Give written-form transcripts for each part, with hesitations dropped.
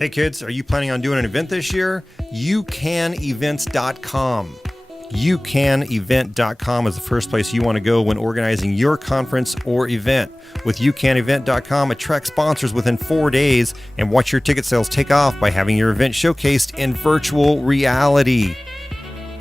Hey kids, are you planning on doing an event this year? YouCanEvents.com. YouCanEvent.com is the first place you want to go when organizing your conference or event. With YouCanEvent.com, attract sponsors within 4 days and watch your ticket sales take off by having your event showcased in virtual reality.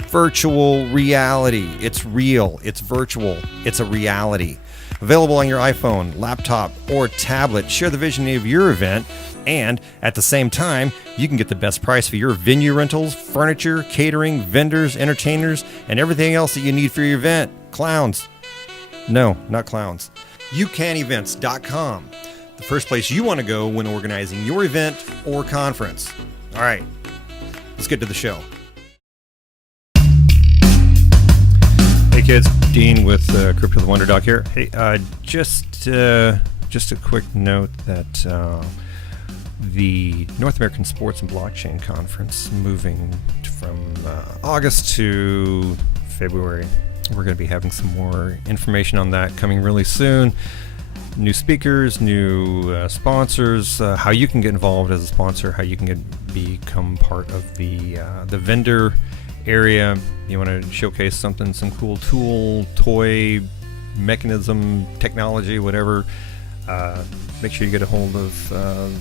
Virtual reality. It's real. It's virtual. It's a reality. Available on your iPhone, laptop, or tablet. Share the vision of your event, and at the same time, you can get the best price for your venue rentals, furniture, catering, vendors, entertainers, and everything else that you need for your event. Clowns. No, not clowns. YouCanEvents.com. The first place you want to go when organizing your event or conference. All right, let's get to the show. Hey kids, Dean with Crypto the Wonder Dog here. Hey, just a quick note that the North American Sports and Blockchain Conference moving from August to February. We're going to be having some more information on that coming really soon. New speakers, new sponsors, how you can get involved as a sponsor, how you can become part of the vendor area. You want to showcase something, some cool tool, toy, mechanism, technology, whatever. Make sure you get a hold of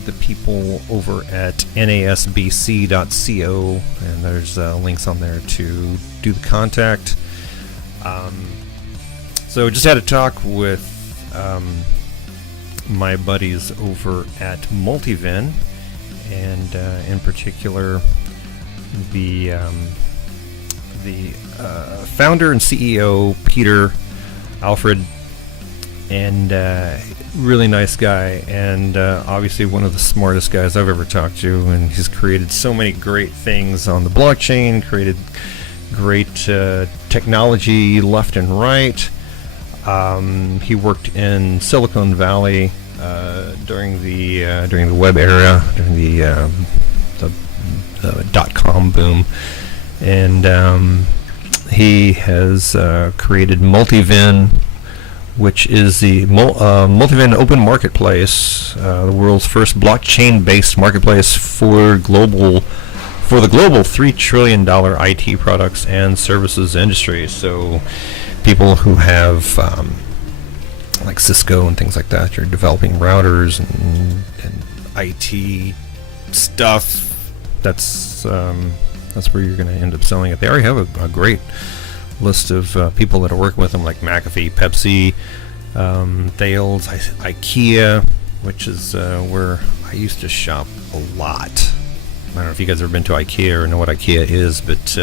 the people over at nasbc.co, and there's links on there to do the contact. So just had a talk with my buddies over at Multiven, and in particular the founder and CEO, Peter ALFRED, and really nice guy, and obviously one of the smartest guys I've ever talked to, and he's created so many great things on the blockchain, created great technology left and right. He worked in Silicon Valley during the web era, during the .com boom, and he has created Multiven, which is the Multiven Open Marketplace, the world's first blockchain-based marketplace for the global $3 trillion IT products and services industry. So people who have like Cisco and things like that, you're developing routers and IT stuff, that's where you're going to end up selling it. They already have a great list of people that are working with them, like McAfee, Pepsi, Thales, IKEA, which is where I used to shop a lot. I don't know if you guys have ever been to IKEA or know what IKEA is, but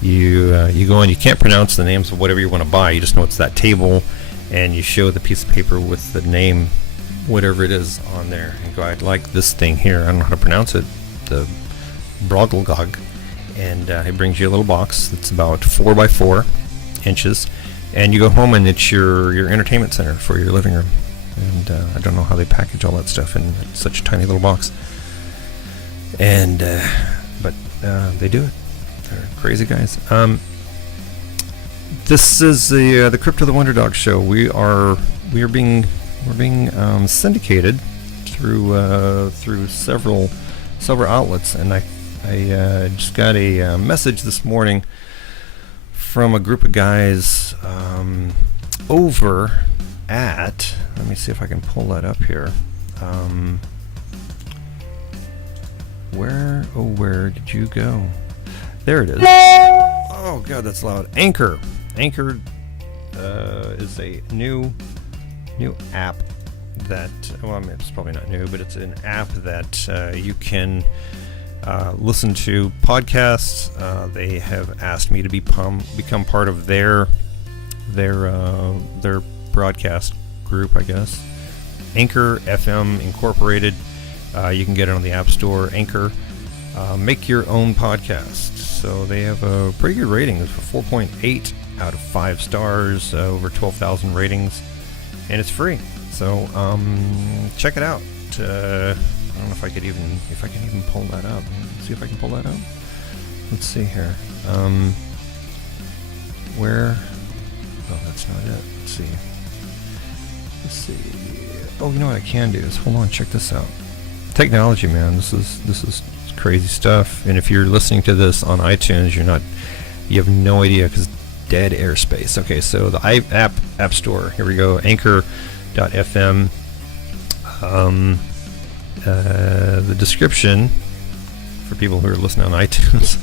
you go in, you can't pronounce the names of whatever you want to buy, you just know it's that table, and you show the piece of paper with the name, whatever it is, on there, and go, I'd like this thing here, I don't know how to pronounce it, the Brogelgog. And it brings you a little box that's about 4 by 4 inches, and you go home and it's your entertainment center for your living room. And I don't know how they package all that stuff in such a tiny little box, and but they do it. They're crazy guys. This is the Crypto the Wonder Dog show. We're being syndicated through several outlets, and I just got a message this morning from a group of guys over at, let me see if I can pull that up here. Where did you go? There it is. Oh God, that's loud. Anchor is a new app that, well, I mean, it's probably not new, but it's an app that you can listen to podcasts. They have asked me to become part of their broadcast group, I guess. Anchor FM Incorporated. You can get it on the App Store. Anchor. Make your own podcast. So they have a pretty good rating. It's 4.8 out of 5 stars, over 12,000 ratings, and it's free. So check it out. I don't know if I can even pull that up. Let's see if I can pull that up. Let's see here. Where? Oh, that's not it. Let's see. Oh, you know what I can do is, hold on, check this out. Technology, man. This is crazy stuff. And if you're listening to this on iTunes, you have no idea because dead airspace. Okay, so the app store. Here we go. Anchor.fm. The description for people who are listening on iTunes.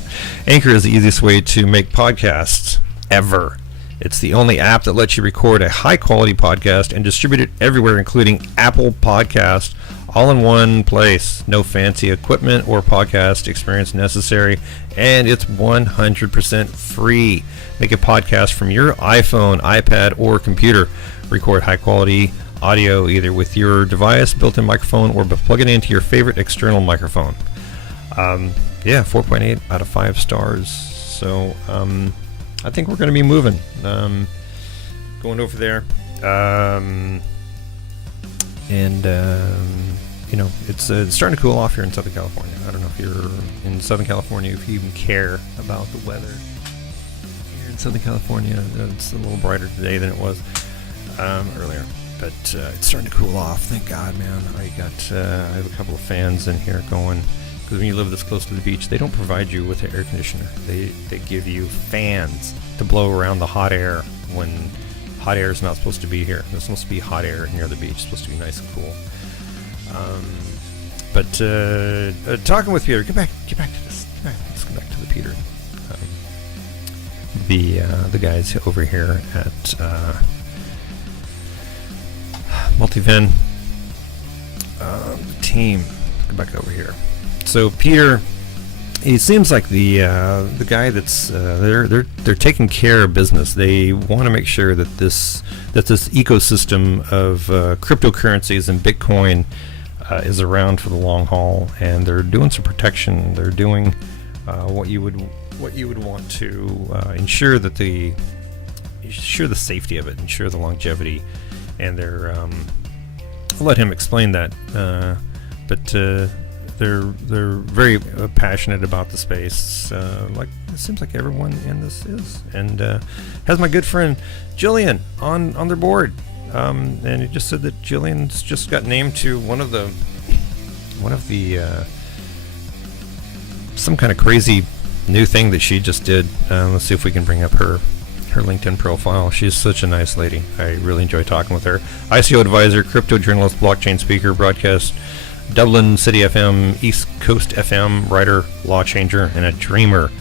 Anchor is the easiest way to make podcasts ever. It's the only app that lets you record a high-quality podcast and distribute it everywhere, including Apple Podcast, all in one place. No fancy equipment or podcast experience necessary, and it's 100% free. Make a podcast from your iPhone, iPad, or computer. Record high-quality audio either with your device, built-in microphone, or plug it into your favorite external microphone. 4.8 out of 5 stars. So I think we're going to be moving, going over there, it's starting to cool off here in Southern California. I don't know if you're in Southern California, if you even care about the weather. Here in Southern California, it's a little brighter today than it was earlier, but it's starting to cool off. Thank God, man. I have a couple of fans in here going. Because when you live this close to the beach, they don't provide you with an air conditioner. They give you fans to blow around the hot air when hot air is not supposed to be here. There's supposed to be hot air near the beach. It's supposed to be nice and cool. Talking with Peter, get back to this. Let's go back to the Peter. The guys over here at Multiven team. Go back over here. So Peter, he seems like the guy that's they're taking care of business. They want to make sure that this ecosystem of cryptocurrencies and Bitcoin is around for the long haul, and they're doing some protection. They're doing what you would want to ensure the safety of it, ensure the longevity, and they're I'll let him explain that, but. They're very passionate about the space, like it seems like everyone in this is, and has my good friend Jillian on their board, and he just said that Jillian's just got named to one of the some kind of crazy new thing that she just did. Let's see if we can bring up her LinkedIn profile. She's such a nice lady. I really enjoy talking with her. ICO advisor, crypto journalist, blockchain speaker, broadcast. Dublin City FM, East Coast FM, writer, law changer, and a dreamer.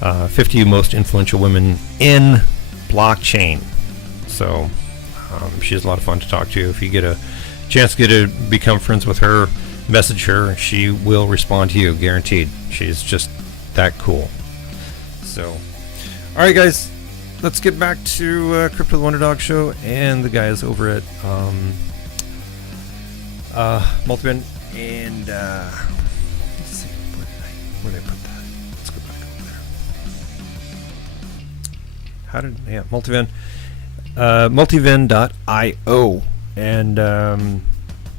50 most influential women in blockchain. So she's a lot of fun to talk to. If you get a chance to become friends with her, message her. She will respond to you, guaranteed. She's just that cool. So, all right, guys, let's get back to Crypto the Wonder Dog Show and the guys over at Multiven. And let's see, where did I put that? Let's go back over there. Multiven, multiven.io, and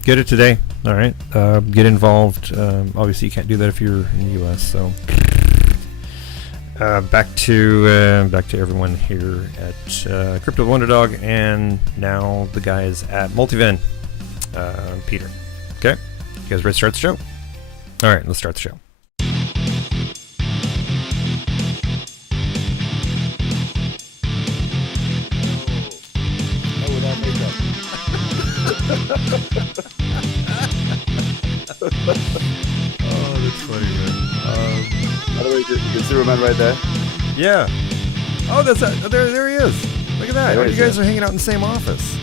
get it today. All right, get involved. Obviously, you can't do that if you're in the U.S. So back to everyone here at Crypto the Wonder Dog, and now the guys at Multiven. Peter. Okay. You guys ready to start the show? All right, let's start the show. Oh, without makeup. Oh, that's funny, man. By the way, you can see Roman right there. Yeah. Oh, there he is. Look at that. There You guys are hanging out in the same office.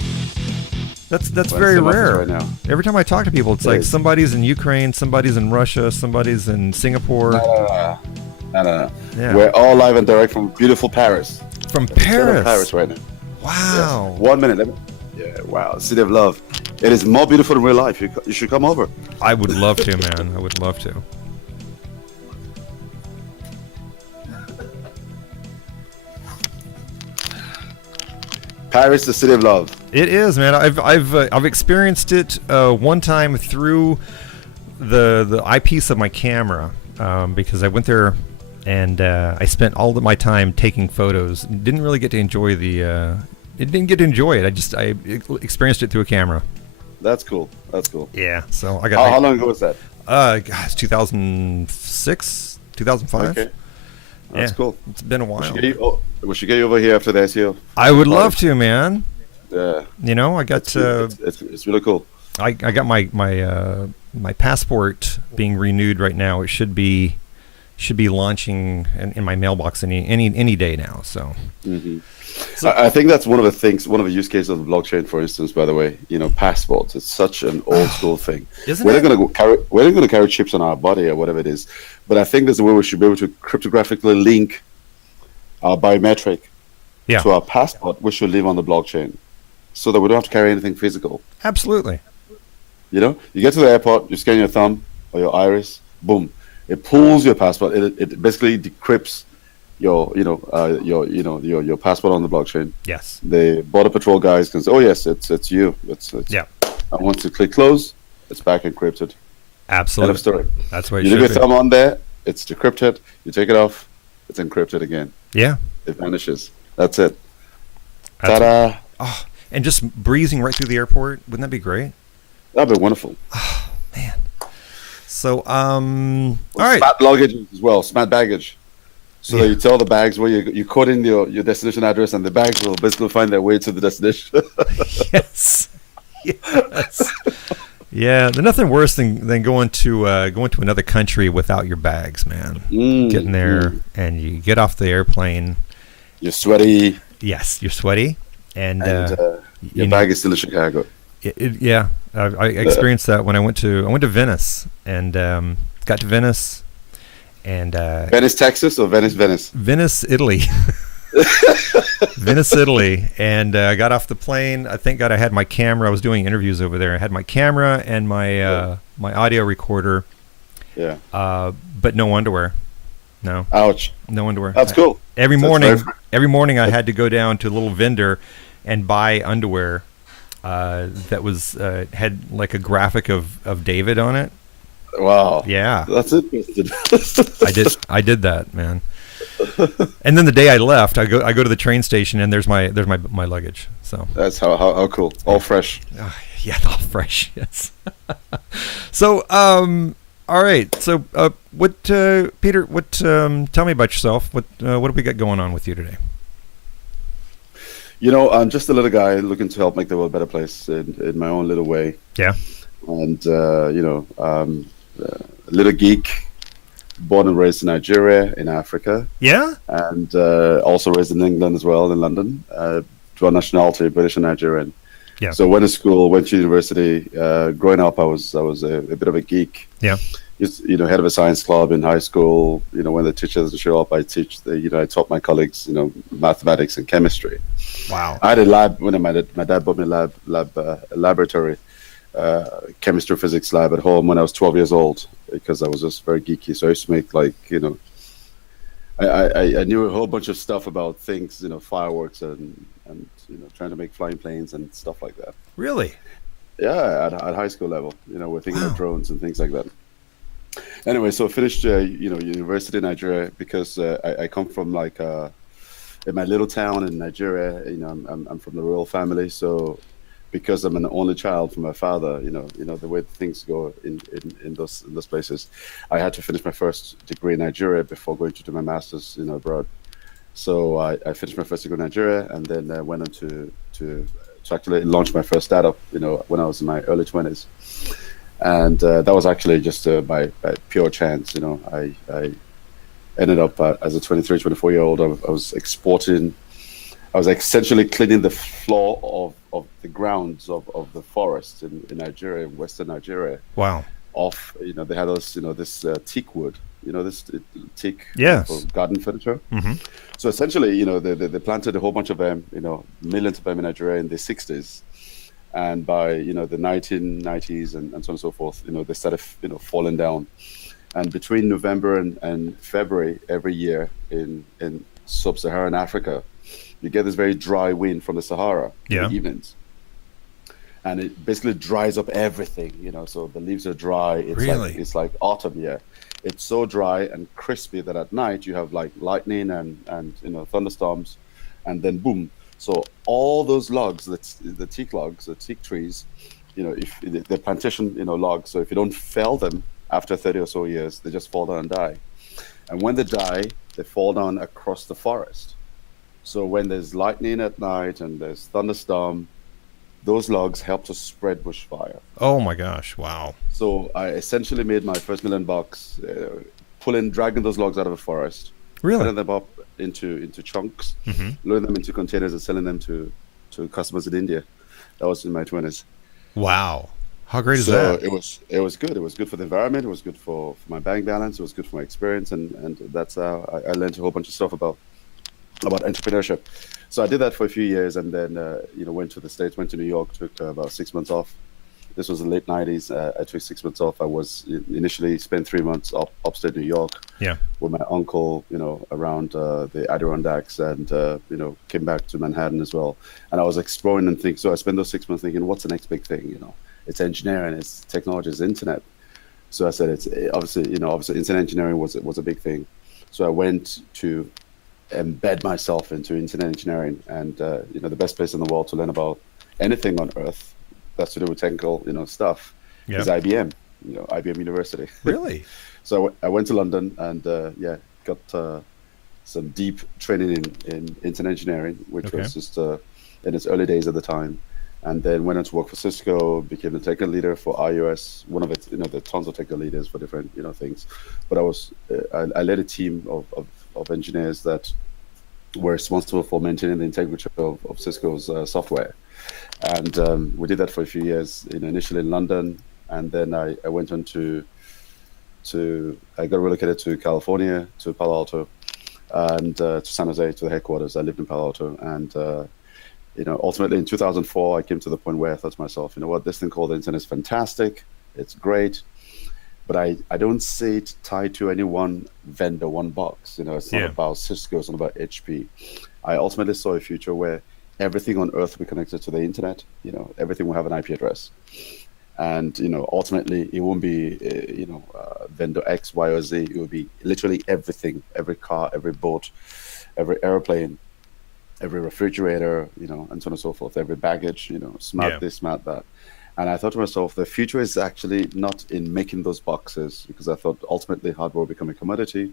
That's very rare. Right now. Every time I talk to people, it's like somebody's in Ukraine, somebody's in Russia, somebody's in Singapore. No. Yeah. We're all live and direct from beautiful Paris. From Paris. Paris right now. Wow. Yes. 1 minute. Yeah. Wow. City of love. It is more beautiful in real life. You should come over. I would love to, man. I would love to. Paris, the city of love. It is, man. I've experienced it one time through the eyepiece of my camera, because I went there and I spent all of my time taking photos. Didn't really get to enjoy I experienced it through a camera. That's cool. That's cool. Yeah. So How long ago was that? Gosh, 2006, 2005. Okay, that's Yeah, cool. it's been a We should while. we should get you over here after the SEO. I would love party. to, man. Yeah, You know, I got it's really cool. I got my passport being renewed right now. It should be launching in my mailbox any day now. So I think that's one of the things, one of the use cases of the blockchain, for instance. By the way, passports. It's such an old school thing. Isn't we're it? not going to carry chips on our body or whatever it is. But I think there's a way we should be able to cryptographically link our biometric Yeah. to our passport, which should live on the blockchain, so that we don't have to carry anything physical. Absolutely. You get to the airport, you scan your thumb or your iris, boom, it pulls your passport. It basically decrypts your passport on the blockchain. Yes. The border patrol guys can say, "Oh yes, it's you." It's Yeah. And once you click close, it's back encrypted. End Absolutely. of story. That's what it You leave your should be. thumb on there, it's decrypted. You take it off, it's encrypted again. Yeah. It vanishes. That's it. That's- Ta-da! Oh, and just breezing right through the airport. Wouldn't that be great? That'd be wonderful. Man. So, all right. Smart luggage as well, smart baggage. So that you tell the bags where you code in your destination address, and the bags will basically find their way to the destination. Yes. Yes. Yeah. There's nothing worse than going to another country without your bags, man. Getting there and you get off the airplane. You're sweaty, Yes, you're sweaty, and your bag is still in Chicago. Yeah, I experienced that when I went to Venice and got to Venice and Venice, Texas, or Venice? Venice, Italy. Venice, Italy, and I got off the plane. I thank God I had my camera. I was doing interviews over there. I had my camera and my my audio recorder, Yeah. but no underwear. No, Ouch. no underwear. That's cool. Every That's morning, very- every morning I had to go down to a little vendor and buy underwear that was had like a graphic of David on it. Wow. Yeah, That's interesting. I did that, man. And then the day I left, I go to the train station and there's my luggage. So That's how cool. All fresh. yeah, all fresh. Yes. So all right. So what Peter? What tell me about yourself. What do we got going on with you today? I'm just a little guy looking to help make the world a better place in my own little way. Yeah. And a little geek, born and raised in Nigeria, in Africa, Yeah. and also raised in England as well, in London. Dual nationality, British and Nigerian. Yeah. So went to school, went to university. Growing up, I was a bit of a geek. Yeah. Head of a science club in high school. When the teacher doesn't show up, I teach. I taught my colleagues, mathematics and chemistry. Wow. I had a lab when my dad bought me a laboratory, chemistry physics lab at home when I was 12 years old, because I was just very geeky. So I used to make I knew a whole bunch of stuff about things, fireworks and trying to make flying planes and stuff like that. Really? Yeah, at high school level, we're thinking Wow. of drones and things like that. Anyway, so I finished, university in Nigeria because I come from in my little town in Nigeria. I'm from the royal family, so because I'm an only child from my father, the way things go in those places, I had to finish my first degree in Nigeria before going to do my master's, abroad. So I finished my first degree in Nigeria, and then went on to actually launch my first startup, when I was in my early 20s. And that was actually just by pure chance. I ended up as a 23, 24-year-old. I was exporting. I was essentially cleaning the floor of the grounds of the forest in Nigeria, in Western Nigeria. Wow. They had us, this teak wood, this teak Yes. for garden furniture. Mm-hmm. So essentially, they planted a whole bunch of them, millions of them in Nigeria in the 60s. And by, the 1990s and so on and so forth, they started, falling down. And between November and February every year in sub-Saharan Africa, you get this very dry wind from the Sahara in the evenings. And it basically dries up everything, so the leaves are dry. It's Really? it's like autumn, yeah. It's so dry and crispy that at night you have like lightning and thunderstorms, and then boom. So all those logs, the teak logs, the teak trees, if they're plantation, logs, so if you don't fell them after 30 or so years, they just fall down and die. And when they die, they fall down across the forest. So when there's lightning at night and there's thunderstorm, those logs help to spread bushfire. Oh my gosh! Wow. So I essentially made my first $1 million, dragging those logs out of the forest, Really? cutting them up into chunks, loading them into containers and selling them to customers in India. That was in my 20s. Wow. How great is So that? it was good. It was good for the environment. It was good for my bank balance. It was good for my experience, and that's how I learned a whole bunch of stuff about entrepreneurship. So I did that for a few years, and then went to the States, went to New York, took about 6 months off. This was the late 90s. I took 6 months off. I was initially spent 3 months upstate New York, Yeah. with my uncle, around the Adirondacks, and came back to Manhattan as well. And I was exploring and thinking. So I spent those 6 months thinking, what's the next big thing? It's engineering, it's technology, it's internet. So I said, it's obviously internet engineering was a big thing. So I went to embed myself into internet engineering, and the best place in the world to learn about anything on earth that's to do with technical stuff is IBM, IBM University. Really? So I went to London and got some deep training in internet engineering, which was just in its early days at the time. And then went on to work for Cisco, became the technical leader for iOS, one of its, there are tons of technical leaders for different, things. But I led a team of engineers that were responsible for maintaining the integrity of Cisco's software. And we did that for a few years, initially in London. And then I went on I got relocated to California, to Palo Alto, and to San Jose, to the headquarters. I lived in Palo Alto. And ultimately in 2004, I came to the point where I thought to myself, this thing called the internet is fantastic. It's great. But I don't see it tied to any one vendor, one box. It's not about Cisco, it's not about HP. I ultimately saw a future where everything on earth will be connected to the internet. Everything will have an IP address. And, ultimately it won't be, vendor X, Y, or Z. It will be literally everything, every car, every boat, every airplane, every refrigerator, and so on and so forth, every baggage, smart this, smart that. And I thought to myself, the future is actually not in making those boxes, because I thought ultimately hardware will become a commodity.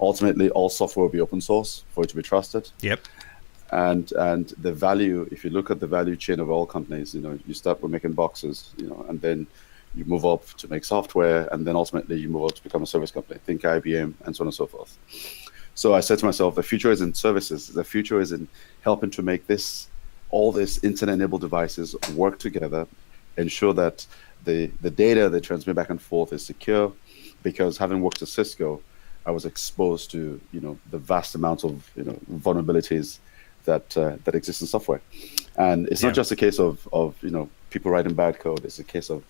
Ultimately, all software will be open source for it to be trusted. Yep. And the value, if you look at the value chain of all companies, you start with making boxes, and then you move up to make software, and then ultimately you move up to become a service company. Think IBM, and so on and so forth. So I said to myself, the future is in services. The future is in helping to make all these internet-enabled devices work together, ensure that the data they transmit back and forth is secure. Because having worked at Cisco, I was exposed to the vast amounts of vulnerabilities that exist in software. And it's not just a case of people writing bad code. It's a case of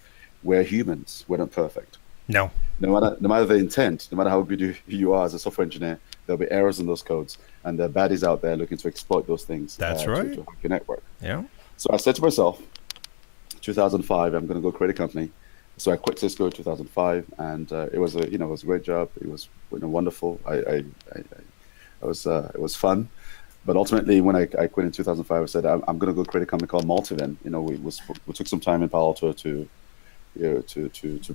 we're humans. We're not perfect. No. No matter the intent, no matter how good you are as a software engineer, there'll be errors in those codes, and there are baddies out there looking to exploit those things. That's right. To hack your network. Yeah. So I said to myself, 2005, I'm going to go create a company. So I quit Cisco in 2005, and it was it was a great job. It was wonderful. It was fun. But ultimately, when I quit in 2005, I said I'm going to go create a company called Multiven. We took some time in Palo Alto to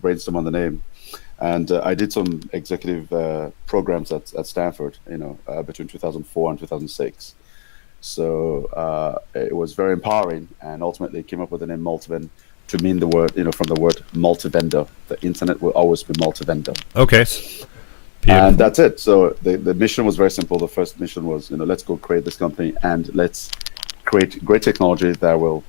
brainstorm on the name, and I did some executive programs at Stanford. Between 2004 and 2006. So it was very empowering, and ultimately came up with the name Multiven to mean the word, from the word multi-vendor. The internet will always be multi-vendor. Okay. Beautiful. And that's it. So the mission was very simple. The first mission was, let's go create this company, and let's create great technology that will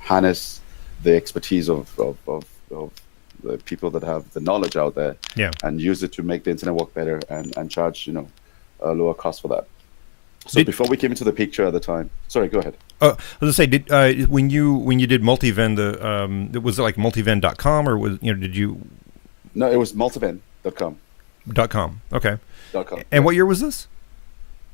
harness the expertise of the people that have the knowledge out there, and use it to make the internet work better, and charge a lower cost for that. So before we came into the picture at the time, sorry, go ahead. I was gonna say, when you did Multiven, was it like multiven.com, or was did you? No, it was multiven.com. .com. Okay. .com. And what year was this?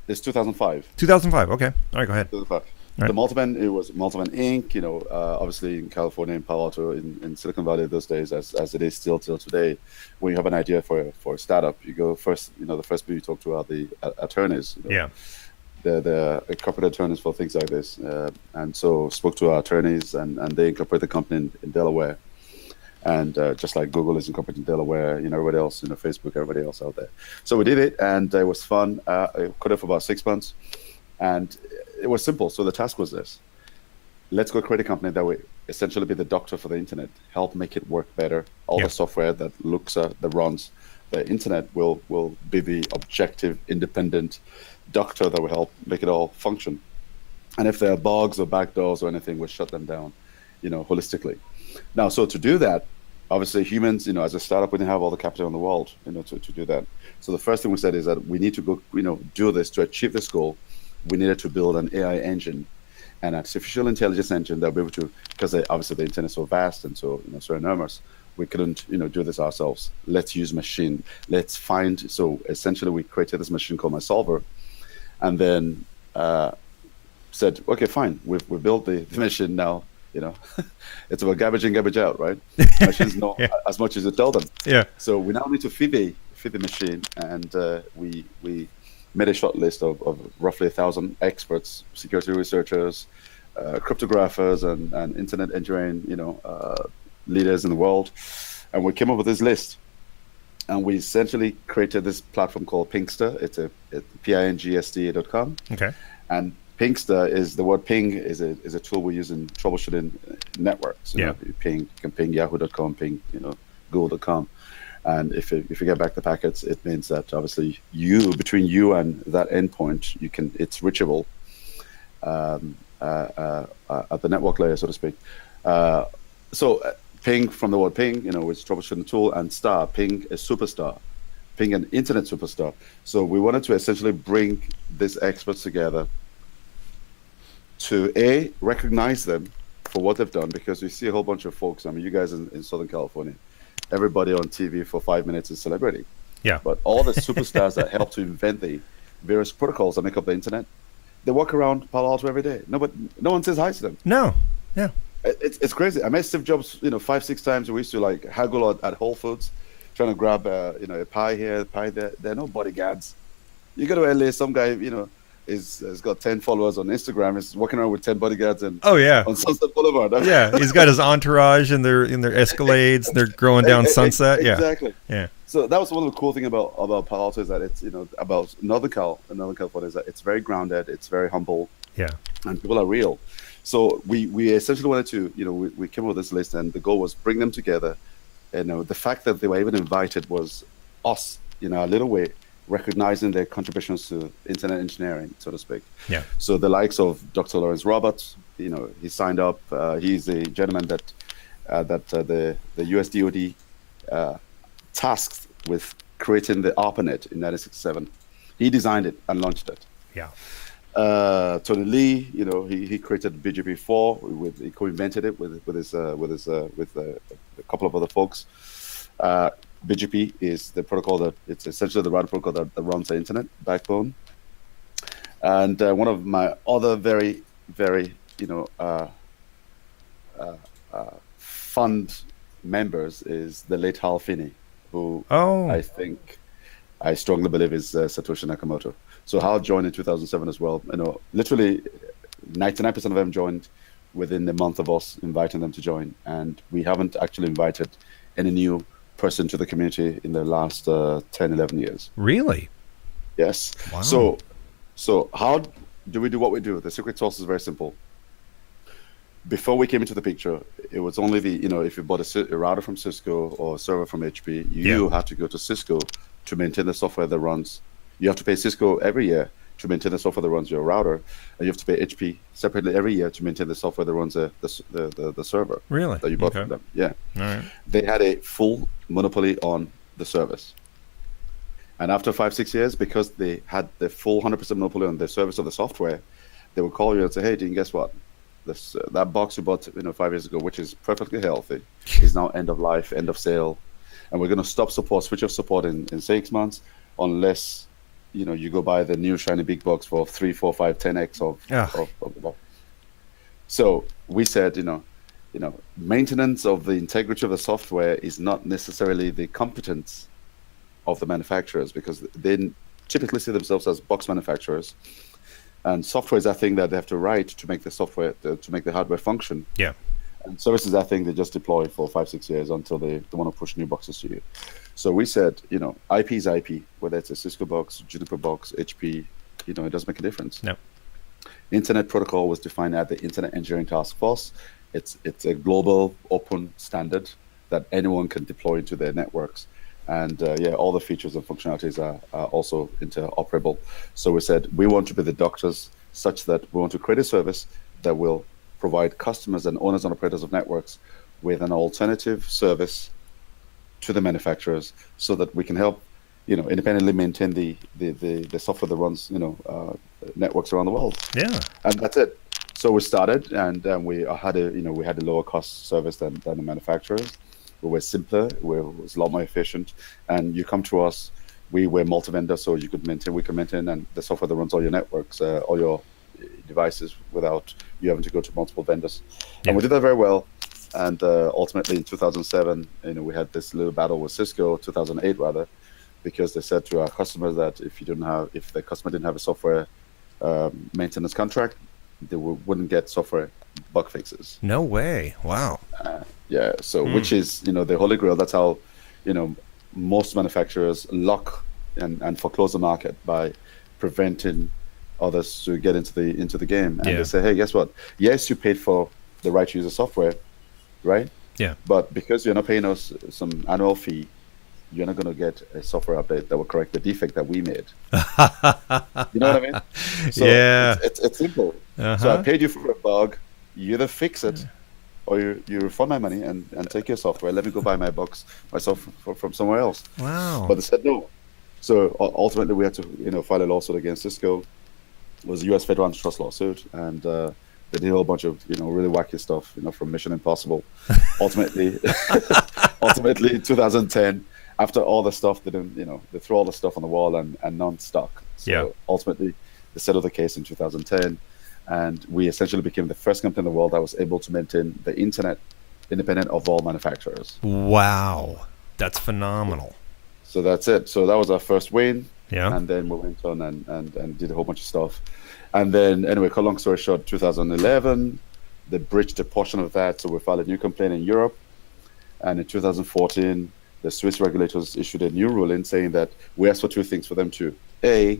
It's 2005. 2005. Okay. All right. Go ahead. 2005. Right. The Multiven, it was Multiven Inc. Obviously in California, in Palo Alto, in Silicon Valley those days, as it is still till today. When you have an idea for a startup, you go first. The first people you talk to are the attorneys. Yeah. the corporate attorneys for things like this, and so spoke to our attorneys, and they incorporated the company in Delaware, and just like Google is incorporated in Delaware, everybody else, Facebook, everybody else out there. So we did it, and it was fun. I coded for about 6 months, and it was simple. So the task was this: let's go create a company that would essentially be the doctor for the internet, help make it work better. All the software that looks at, that runs the internet will be the objective, independent doctor that will help make it all function. And if there are bugs or backdoors or anything, we'll shut them down, holistically. Now, so to do that, obviously humans, as a startup, we didn't have all the capital in the world, to do that. So the first thing we said is that we need to go, do this. To achieve this goal, we needed to build an AI engine, an artificial intelligence engine that will be able to, because obviously the internet is so vast and so, so enormous, we couldn't, do this ourselves. Let's use machine. Let's find. So essentially, we created this machine called MySolver, and then said, okay, fine, we've built the machine now. It's about garbage in, garbage out, right? Machines know as much as you tell them. Yeah. So we now need to feed the machine, and we made a short list of roughly 1,000 experts, security researchers, cryptographers, and internet engineering, leaders in the world, and we came up with this list, and we essentially created this platform called Pingster. It's pingsta.com. Okay. And Pingster is, the word ping is a tool we use in troubleshooting networks. You can ping yahoo.com, ping google.com, and if you get back the packets, it means that obviously between you and that endpoint, it's reachable at the network layer, so to speak. Ping, from the word ping, is troubleshooting tool, and star, ping a superstar, ping an internet superstar. So we wanted to essentially bring these experts together to recognize them for what they've done, because we see a whole bunch of folks. I mean, you guys in Southern California, everybody on TV for 5 minutes is celebrity. Yeah. But all the superstars that help to invent the various protocols that make up the internet, they walk around Palo Alto every day. No one says hi to them. No. Yeah. It's crazy. I met Steve Jobs, 5-6 times. We used to haggle at Whole Foods, trying to grab a pie here, a pie there. There are no bodyguards. You go to LA, some guy, has got 10 followers on Instagram, is walking around with 10 bodyguards on Sunset Boulevard. Yeah, he's got his entourage and they're in their Escalades. They're going down Sunset. Exactly. Yeah. So that was one of the cool things about Palo Alto, is that it's about Northern California, is that it's very grounded, it's very humble. Yeah. And people are real. So we essentially wanted to, we came up with this list, and the goal was bring them together. The fact that they were even invited was us, a little way, recognizing their contributions to internet engineering, so to speak. Yeah. So the likes of Dr. Lawrence Roberts, he signed up. He's a gentleman that the US DoD tasked with creating the ARPANET in 1967. He designed it and launched it. Yeah. Tony Lee, he created BGP4. He co-invented it with a couple of other folks. BGP is the protocol it's essentially the routing protocol that runs the internet backbone. And one of my other very, very, fund members is the late Hal Finney, who I strongly believe is Satoshi Nakamoto. So Hal joined in 2007 as well. Literally 99% of them joined within the month of us inviting them to join. And we haven't actually invited any new person to the community in the last 10, 11 years. Really? Yes. Wow. So how do we do what we do? The secret sauce is very simple. Before we came into the picture, it was only if you bought a router from Cisco or a server from HP, you had to go to Cisco to maintain the software that runs. You have to pay Cisco every year to maintain the software that runs your router, and you have to pay HP separately every year to maintain the software that runs the server. Really? That you bought from them. Yeah. All right. They had a full monopoly on the service. And after 5-6 years, because they had the full 100% monopoly on the service of the software, they would call you and say, "Hey, Dean, guess what? That box you bought 5 years ago, which is perfectly healthy, is now end of life, end of sale, and we're going to stop support, switch off support in 6 months, unless you go buy the new shiny big box for 3, 4, 5, 10x of the box." So we said, maintenance of the integrity of the software is not necessarily the competence of the manufacturers, because they typically see themselves as box manufacturers. And software is that thing that they have to write to make the software, to make the hardware function. Yeah. And services, that thing they just deploy for 5-6 years until they want to push new boxes to you. So we said, IP is IP, whether it's a Cisco box, Juniper box, HP, it doesn't make a difference. No. Internet protocol was defined at the Internet Engineering Task Force. It's a global open standard that anyone can deploy into their networks. And all the features and functionalities are also interoperable. So we said we want to be the doctors such that we want to create a service that will provide customers and owners and operators of networks with an alternative service to the manufacturers, so that we can help, independently maintain the software that runs, networks around the world. Yeah. And that's it. So we started, and we had a lower cost service than the manufacturers. We were simpler. It was a lot more efficient. And you come to us, we were multi-vendor, so we can maintain and the software that runs all your networks, all your devices, without you having to go to multiple vendors. Yeah. And we did that very well. And ultimately in 2007, we had this little battle with Cisco, 2008 rather, because they said to our customers that if the customer didn't have a software maintenance contract, they wouldn't get software bug fixes. No way. Wow. Which is, the holy grail. That's how, most manufacturers lock and foreclose the market, by preventing others to get into the game. And they say, hey, guess what? Yes, you paid for the right to use the software, right? Yeah. But because you're not paying us some annual fee, you're not going to get a software update that will correct the defect that we made. You know what I mean? So it's simple. Uh-huh. So I paid you for a bug. You either fix it, or you refund my money and take your software. Let me go buy my box myself from somewhere else. Wow. But they said no. So ultimately, we had to file a lawsuit against Cisco. It was a U.S. federal antitrust lawsuit, and they did a whole bunch of really wacky stuff, from Mission Impossible. Ultimately, in 2010, after all the stuff, they threw all the stuff on the wall and none stuck. So ultimately, they settled the case in 2010, and we essentially became the first company in the world that was able to maintain the internet independent of all manufacturers. Wow, that's phenomenal. So that's it. So that was our first win. Yeah. And then we went on and did a whole bunch of stuff. And then, anyway, cut long story short, 2011, they breached a portion of that. So we filed a new complaint in Europe. And in 2014, the Swiss regulators issued a new ruling saying that we asked for two things for them to, A,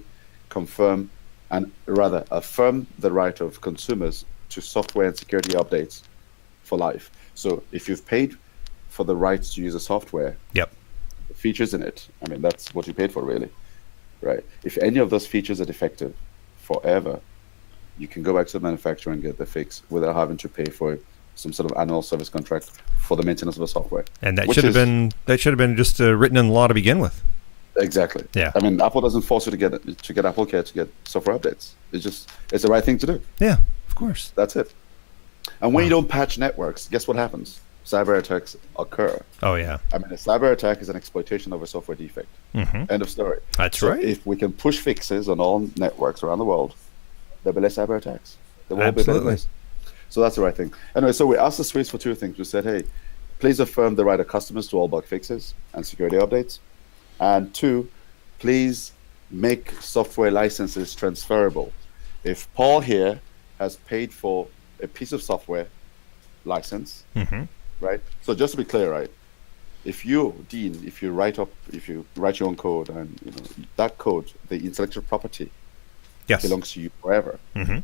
confirm and rather affirm the right of consumers to software and security updates for life. So if you've paid for the rights to use a software, the features in it, that's what you paid for, really. Right. If any of those features are defective forever, you can go back to the manufacturer and get the fix without having to pay for some sort of annual service contract for the maintenance of the software. And that should have been just written in the law to begin with. Exactly. Yeah. Apple doesnly force you to get Apple Care to get software updates. It's the right thing to do. Yeah, of course. That's it. And when you don't patch networks, guess what happens? Cyber attacks occur. Oh, yeah. A cyber attack is an exploitation of a software defect. Mm-hmm. End of story. That's so right. If we can push fixes on all networks around the world, there'll be less cyber attacks. There will Absolutely. be less. So that's the right thing. Anyway, so we asked the Swiss for two things. We said, hey, please affirm the right of customers to all bug fixes and security updates. And two, please make software licenses transferable. If Paul here has paid for a piece of software license, right? So just to be clear, right? If you, Dean, if you write your own code, and that code, the intellectual property belongs to you forever. Mm-hmm.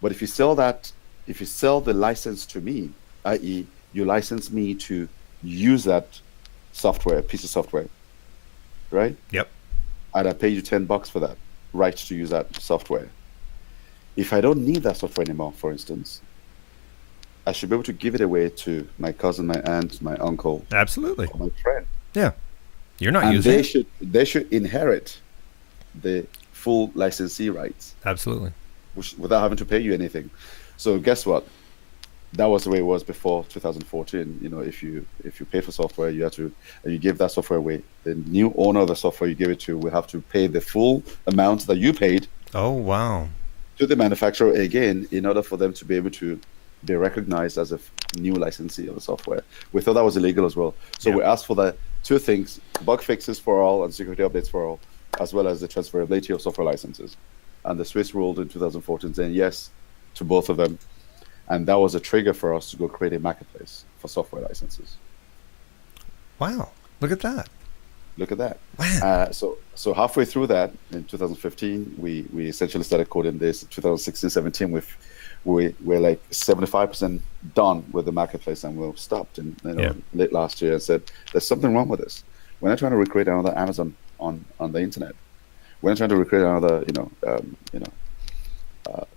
But if you sell the license to me, i.e., you license me to use that software, piece of software, right? Yep. And I pay you $10 for that right to use that software. If I don't need that software anymore, for instance, I should be able to give it away to my cousin, my aunt, my uncle. Absolutely. Or my friend. Yeah. You're not and using it. They should inherit the full licensee rights. Absolutely. Without having to pay you anything. So guess what? That was the way it was before 2014. If you pay for software, you have to, and you give that software away. The new owner of the software you give it to will have to pay the full amount that you paid. Oh, wow. To the manufacturer again, in order for them to be able to be recognized as a new licensee of the software. We thought that was illegal as well. So we asked for the two things: bug fixes for all and security updates for all, as well as the transferability of software licenses. and the Swiss ruled in 2014 saying yes to both of them. And that was a trigger for us to go create a marketplace for software licenses. Wow. Look at that. Look at that. Wow. So halfway through that, in 2015, we essentially started coding this. In 2016, 17, we're like 75% done with the marketplace, and we stopped in late last year and said, there's something wrong with this. We're not trying to recreate another Amazon on the internet. We're not trying to recreate another,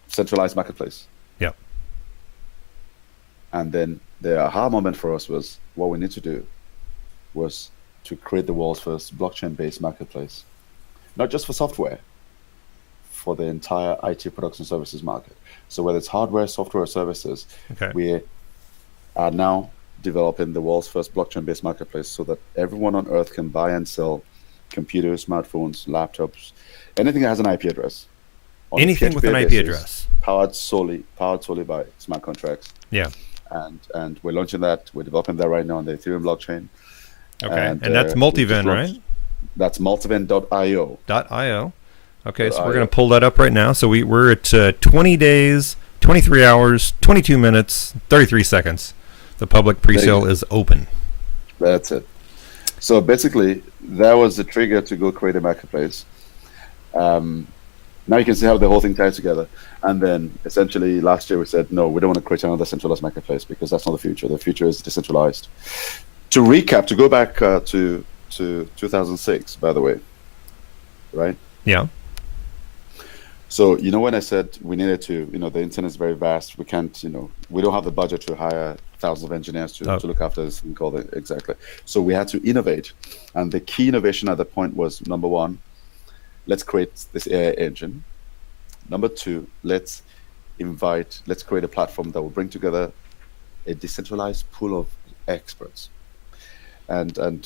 centralized marketplace. Yeah. And then the aha moment for us was what we need to do was to create the world's first blockchain-based marketplace, not just for software, for the entire IT products and services market. So whether it's hardware, software, or services, we are now developing the world's first blockchain-based marketplace so that everyone on Earth can buy and sell computers, smartphones, laptops, anything that has an IP address. Anything with an IP address. Powered solely by smart contracts. Yeah. And we're launching that. We're developing that right now on the Ethereum blockchain. Okay. And that's Multiven, right? That's multiven.io. .io. Okay, so we're going to pull that up right now. So we're at 20 days, 23 hours, 22 minutes, 33 seconds. The public pre-sale is open. That's it. So basically, that was the trigger to go create a marketplace. Now you can see how the whole thing ties together. And then essentially last year we said, no, we don't want to create another centralized marketplace because that's not the future. The future is decentralized. To recap, to go back to 2006, by the way, right? Yeah. So, when I said we needed to, the internet is very vast. We can't, we don't have the budget to hire thousands of engineers to look after this thing called it. Exactly. So we had to innovate. And the key innovation at the point was, number one, let's create this AI engine. Number two, let's create a platform that will bring together a decentralized pool of experts. And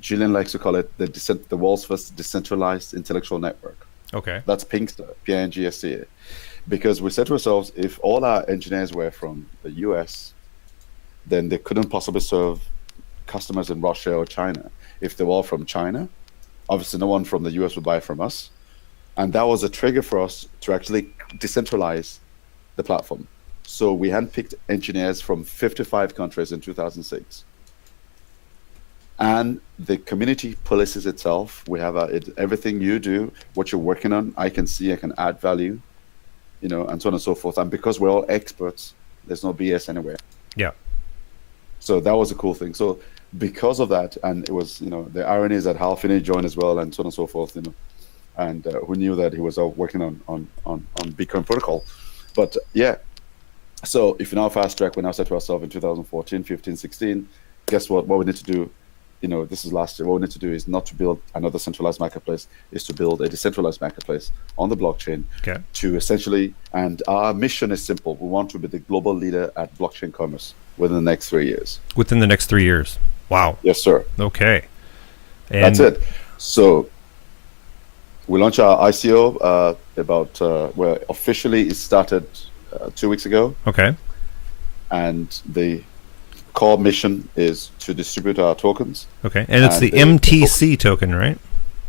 Julian likes to call it the world's first decentralized intellectual network. Okay. That's Pinkster, P-I-N-G-S-T-A. Because we said to ourselves, if all our engineers were from the US, then they couldn't possibly serve customers in Russia or China. If they were all from China, obviously no one from the US would buy from us. And that was a trigger for us to actually decentralize the platform. So we handpicked engineers from 55 countries in 2006. And the community policies itself. We have everything you do, what you're working on, I can see, I can add value, and so on and so forth. And because we're all experts, there's no BS anywhere. Yeah. So that was a cool thing. So because of that, and it was, the irony is that Hal Finney joined as well, and so on and so forth, and who knew that he was working on Bitcoin protocol. But yeah, so if you now fast track, we now said to ourselves in 2014, 15, 16, guess what we need to do? This is last year. What we need to do is not to build another centralized marketplace, is to build a decentralized marketplace on the blockchain to essentially, and our mission is simple. We want to be the global leader at blockchain commerce within the next 3 years. Within the next 3 years. Wow. Yes, sir. Okay. And that's it. So we launched our ICO officially it started 2 weeks ago. Okay. And the core mission is to distribute our tokens. Okay, and it's the MTC token, right?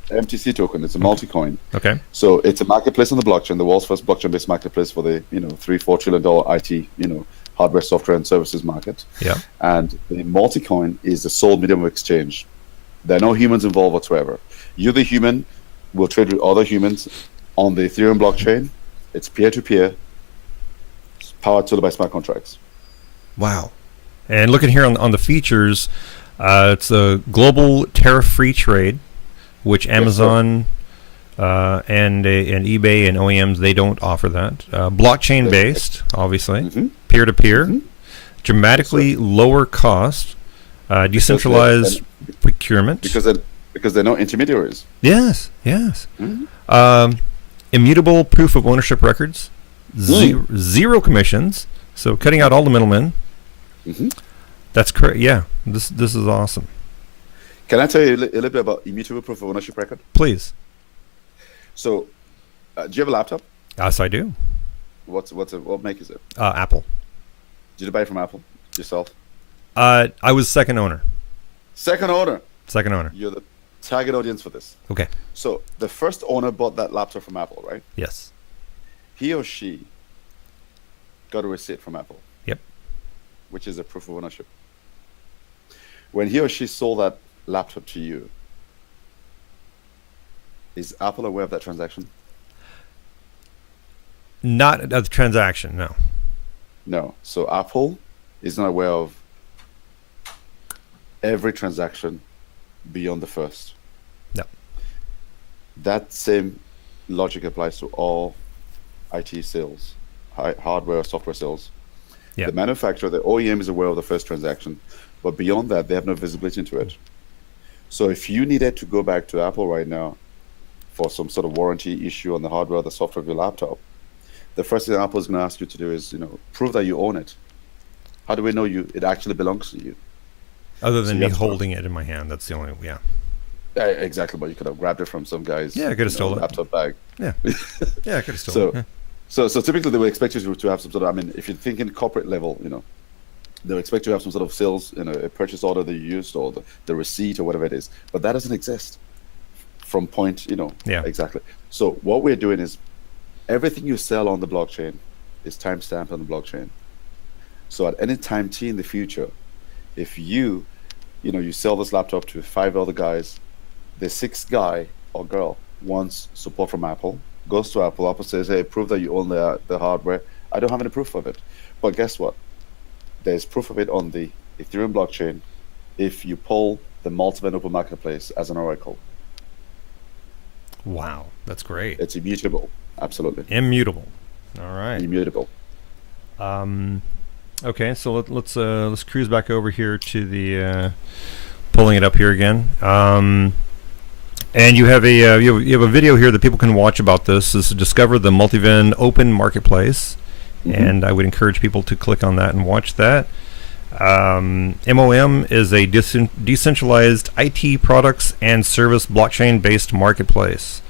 MTC token. It's a multi-coin. Okay. So it's a marketplace on the blockchain, the world's first blockchain-based marketplace for the $3-4 trillion IT hardware, software, and services market. Yeah. And the multi-coin is the sole medium of exchange. There are no humans involved whatsoever. You, the human, will trade with other humans on the Ethereum blockchain. It's peer-to-peer, powered solely by smart contracts. Wow. And looking here on the features, it's a global tariff-free trade, which Amazon and eBay and OEMs, they don't offer that. Blockchain-based, obviously, peer-to-peer, dramatically lower cost, decentralized procurement. Because they're not intermediaries. Yes. Immutable proof of ownership records, zero commissions, so cutting out all the middlemen. That's correct. Yeah, this is awesome. Can I tell you a little bit about immutable proof of ownership record? Please. So, do you have a laptop? Yes, I do. What make is it? Apple. Did you buy it from Apple yourself? I was second owner. Second owner. You're the target audience for this. Okay. So the first owner bought that laptop from Apple, right? Yes. he or she got a receipt from Apple, Yep. which is a proof of ownership. When he or she sold that laptop to you, is Apple aware of that transaction? Not a transaction, no. No. So Apple is not aware of every transaction beyond the first. No. That same logic applies to all IT sales, hardware or software sales. Yeah. The manufacturer, the OEM is aware of the first transaction, but beyond that, they have no visibility into it. So if you needed to go back to Apple right now for some sort of warranty issue on the hardware or the software of your laptop, the first thing Apple is going to ask you to do is, prove that you own it. How do we know it actually belongs to you? Other than me holding it in my hand, that's the only, yeah. Exactly, but you could have grabbed it from some guy's I could have stolen laptop bag. Yeah. Yeah, I could have stolen it. So typically they will expect you to have some sort of, if you're thinking corporate level, they'll expect you to have some sort of sales, a purchase order that you used or the receipt or whatever it is. But that doesn't exist from point, Yeah. Exactly. So what we're doing is everything you sell on the blockchain is timestamped on the blockchain. So at any time T in the future, if you sell this laptop to 5 other guys, the 6th guy or girl wants support from Apple, goes to Apple, Apple says, hey, prove that you own the hardware. I don't have any proof of it. But guess what? There's proof of it on the Ethereum blockchain if you pull the Multiven Open Marketplace as an oracle. Wow, that's great. It's immutable. Absolutely. Immutable. All right. Immutable. Okay, so let's cruise back over here to the pulling it up here again. And you have a video here that people can watch about this. This is Discover the Multiven Open Marketplace, and I would encourage people to click on that and watch that. MOM is a decentralized IT products and service blockchain-based marketplace.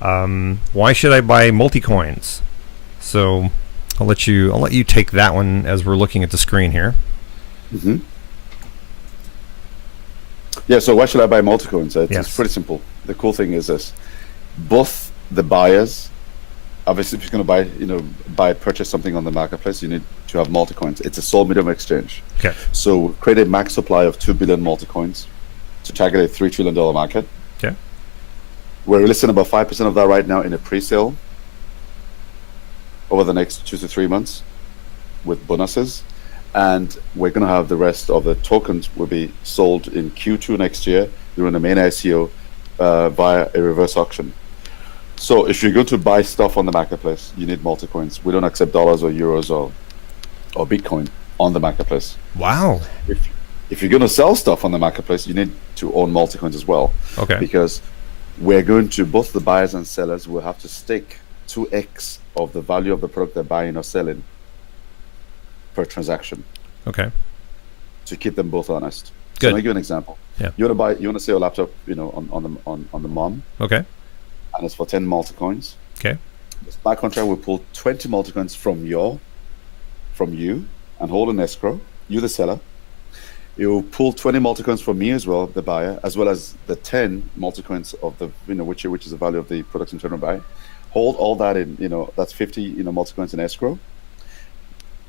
Why should I buy multicoins? So I'll let you take that one as we're looking at the screen here. Yeah. So why should I buy multicoins? It's Yes. pretty simple. The cool thing is this: both the buyers, obviously, if you're going to purchase something on the marketplace, you need to have multicoins. It's a sole medium exchange. Okay. So create a max supply of 2 billion multicoins to target a $3 trillion market. Okay. We're releasing about 5% of that right now in a pre-sale over the next 2 to 3 months with bonuses. And we're going to have the rest of the tokens will be sold in Q2 next year during the main ICO via a reverse auction. So if you're going to buy stuff on the marketplace, you need multicoins. We don't accept dollars or euros or Bitcoin on the marketplace. Wow. If you're going to sell stuff on the marketplace, you need to own multicoins as well. Okay. Because we're going to, both the buyers and sellers will have to stake 2x of the value of the product they're buying or selling per transaction. Okay. To keep them both honest. Good. So I'll give you an example. Yeah. You want to sell a laptop, on the MOM, Okay. and it's for 10 multicoins. Okay. The smart contract will pull 20 multicoins from you and hold in escrow, you the seller. It will pull 20 multicoins from me as well, the buyer, as well as the 10 multicoins of the, which is the value of the product's internal buy. Hold all that in, that's 50, multicoins in escrow.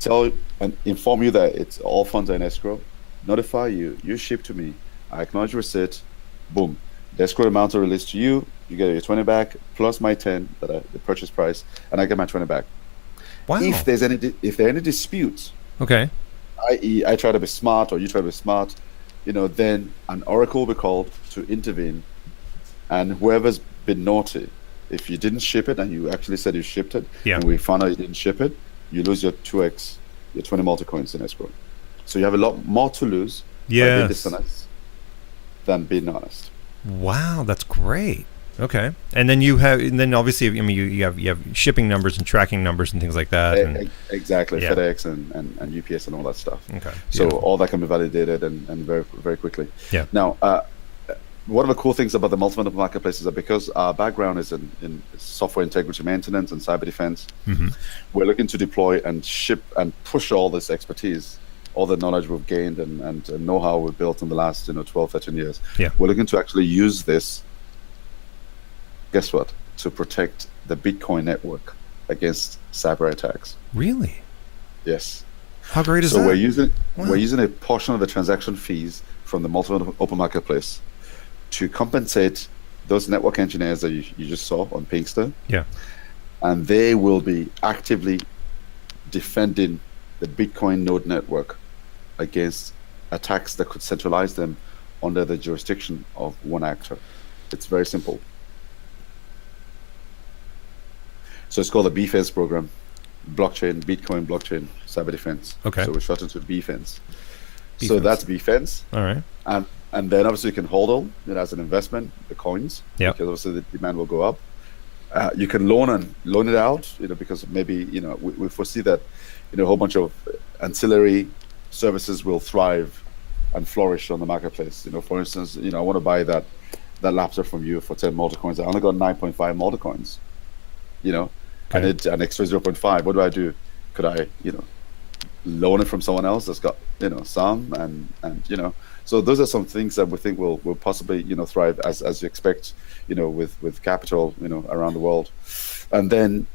Tell and inform you that it's all funds are in escrow. Notify you, you ship to me. I acknowledge receipt. Boom. The escrow amount are released to you. You get your 20 back plus my 10 the purchase price, and I get my 20 back. Wow. If there are any disputes, Okay. i.e., I try to be smart or you try to be smart, then an oracle will be called to intervene, and whoever's been naughty, if you didn't ship it and you actually said you shipped it, and we found out you didn't ship it, you lose your 2x, your 20 multicoins in escrow. So you have a lot more to lose by being dishonest than being honest. Wow, that's great. Okay, and then obviously, you have shipping numbers and tracking numbers and things like that. Exactly, yeah. FedEx and UPS and all that stuff. Okay, so all that can be validated and very very quickly. Yeah. Now, one of the cool things about the Multiven Open Marketplace is that because our background is in software integrity maintenance and cyber defense, we're looking to deploy and ship and push all this expertise, all the knowledge we've gained and know-how we've built in the last 12, 13 years. Yeah. We're looking to actually use this, guess what, to protect the Bitcoin network. against cyber attacks. Really? Yes. How great is So that? we're using a portion of the transaction fees from the Multiven Open Marketplace to compensate those network engineers that you just saw on Pinkster, Yeah. and they will be actively defending the Bitcoin node network against attacks that could centralize them under the jurisdiction of one actor. It's very simple. So it's called the BFENS program, blockchain, Bitcoin, blockchain, cyber defense. Okay. So we're shortened to BFENS. So Defense. that's BFENS. All right. And then obviously you can hold on, as an investment, the coins, Yep. because obviously the demand will go up. You can loan it out, because maybe, we foresee that, a whole bunch of ancillary services will thrive and flourish on the marketplace. For instance, I want to buy that laptop from you for 10 multicoins. I only got 9.5 multicoins, I need an extra 0.5. What do I do? Could I, loan it from someone else that's got, some, and so those are some things that we think will possibly, thrive as you expect, with capital, around the world. And then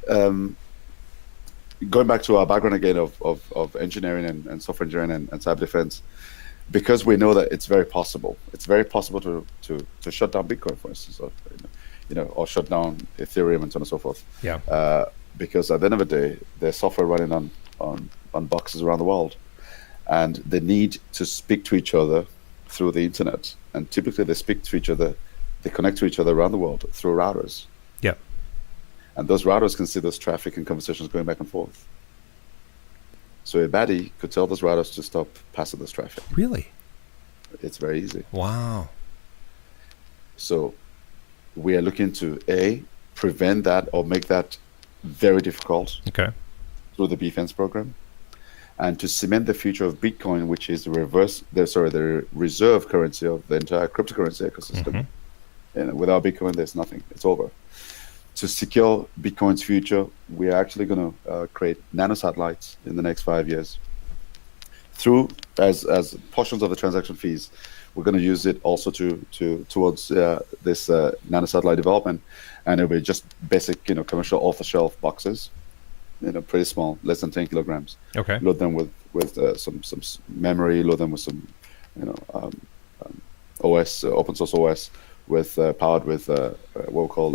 going back to our background again of engineering and software engineering and cyber defense, because we know that it's very possible. It's very possible to shut down Bitcoin, for instance, or shut down Ethereum and so on and so forth. Yeah. Because at the end of the day, there's software running on boxes around the world, and they need to speak to each other through the internet. And typically they speak to each other, they connect to each other around the world through routers. Yeah. And those routers can see those traffic and conversations going back and forth. So a baddie could tell those routers to stop passing this traffic. Really? It's very easy. Wow. So we are looking to prevent that or make that very difficult. Okay. Through the BFENS program, and to cement the future of Bitcoin, which is the reserve currency of the entire cryptocurrency ecosystem. Mm-hmm. And without Bitcoin, there's nothing. It's over. To secure Bitcoin's future, we are actually going to create nanosatellites in the next 5 years. Through as portions of the transaction fees, we're going to use it also towards this nanosatellite development, and it'll be just basic, commercial off-the-shelf boxes. Pretty small, less than 10 kilograms. Okay. Load them with some memory. Load them with some, OS, open source OS, with powered with what we call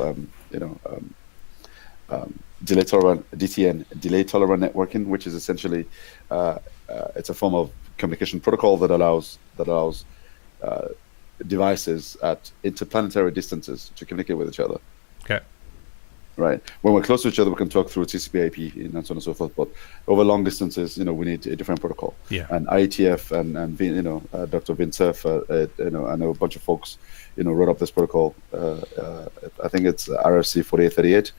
delay tolerant DTN, delay tolerant networking, which is essentially it's a form of communication protocol that allows devices at interplanetary distances to communicate with each other. Okay. Right. When we're close to each other, we can talk through TCP/IP and so on and so forth. But over long distances, we need a different protocol. Yeah. And IETF and Dr. Vincef, I know a bunch of folks, wrote up this protocol. I think it's RFC 4838,